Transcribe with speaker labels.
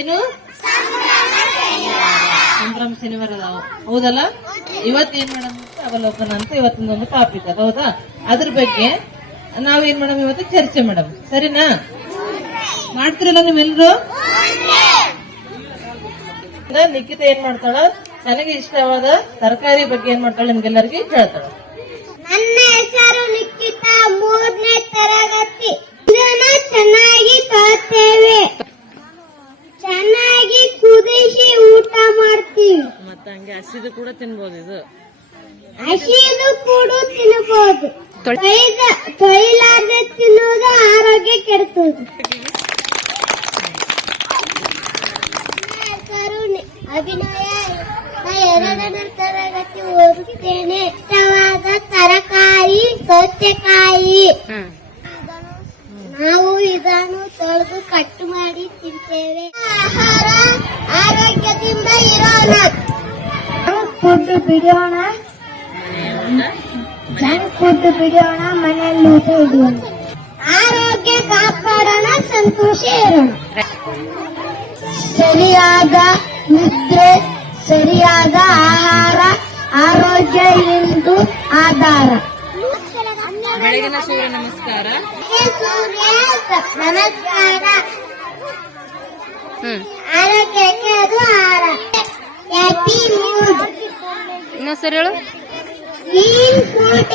Speaker 1: ಏನು? ಸಂಭ್ರಮ ಶನಿವಾರ ಅದಾವ. ಹೌದಲ್ಲ? ಇವತ್ತು ಏನ್ ಮೇಡಮ್ ಅವಲೋಕನ ಅಂತ ಇವತ್ತಿನ ಒಂದು ಟಾಪಿಕ್ ಅದ, ಹೌದಾ? ಅದ್ರ ಬಗ್ಗೆ ನಾವೇನ್ ಮೇಡಮ್ ಇವತ್ತು? ಚರ್ಚೆ ಮೇಡಮ್ ಸರಿನಾ? ಮಾಡ್ತಿರಲ್ಲ ನೀವೆಲ್ಲರೂ ನಿಖಿತ ಏನ್ ಮಾಡ್ತಾಳ? ನನಗೆ ಇಷ್ಟವಾದ ತರಕಾರಿ ಬಗ್ಗೆ ಏನ್ ಮಾಡ್ತಾಳೆ? ನಿಮ್ಗೆಲ್ಲರಿಗೆ ಹೇಳ್ತಾಳ
Speaker 2: ನನ್ನ ಹೆಸರು
Speaker 1: ಮತ್ತ ಹಂಗೆ ಹಸಿದು ಕೂಡ ತಿನ್ಬಹುದು ಇದು.
Speaker 2: ಹಸಿದು ಕೂಡ ತಿನ್ಬಹುದು ತೊಯ್ದ ತೊಯ್ಲಾರ್ದೆ ತಿನ್ನುವುದು ಆರೋಗ್ಯ ಕೆಡ್ತದೆ. ಅಭಿನಯ ಎರಡನೇ ತರಗತಿ ಓದುತ್ತೇನೆ ಇಷ್ಟವಾದ ತರಕಾರಿ ಸೌತೆಕಾಯಿ. ನಾವು ಇದನ್ನು ತೊಳೆದು ಕಟ್ ಮಾಡಿ ತಿಂತೇವೆ. ಆಹಾರ ಆರೋಗ್ಯದಿಂದ ಇರೋಣ ಫುಡ್ ಬಿಡೋಣ. ಜಂಕ್ ಫುಡ್ ಬಿಡೋಣ ಮನೆಯಲ್ಲಿ ಊಟ ಇಡೋಣ. ಆರೋಗ್ಯ ಕಾಪಾಡೋಣ ಸಂತೋಷ ಇರೋಣ. ಸರಿಯಾದ ನಿದ್ರೆ ಸರಿಯಾದ ಆಹಾರ ಆರೋಗ್ಯ ಎಂದು ಆಧಾರ.
Speaker 1: ಬೆಳಗಿನ ಸೂರ್ಯ ನಮಸ್ಕಾರ.
Speaker 2: ಸೂರ್ಯ ನಮಸ್ಕಾರ. ಆರೋಗ್ಯಕ್ಕೆ ಅದು ಆಹಾರ ಹ್ಯಾಪಿ ಮೂಡ್
Speaker 1: ಇನ್ನೊಂದ್ ಸರಿ ಹೇಳು
Speaker 2: ಮೂಡ್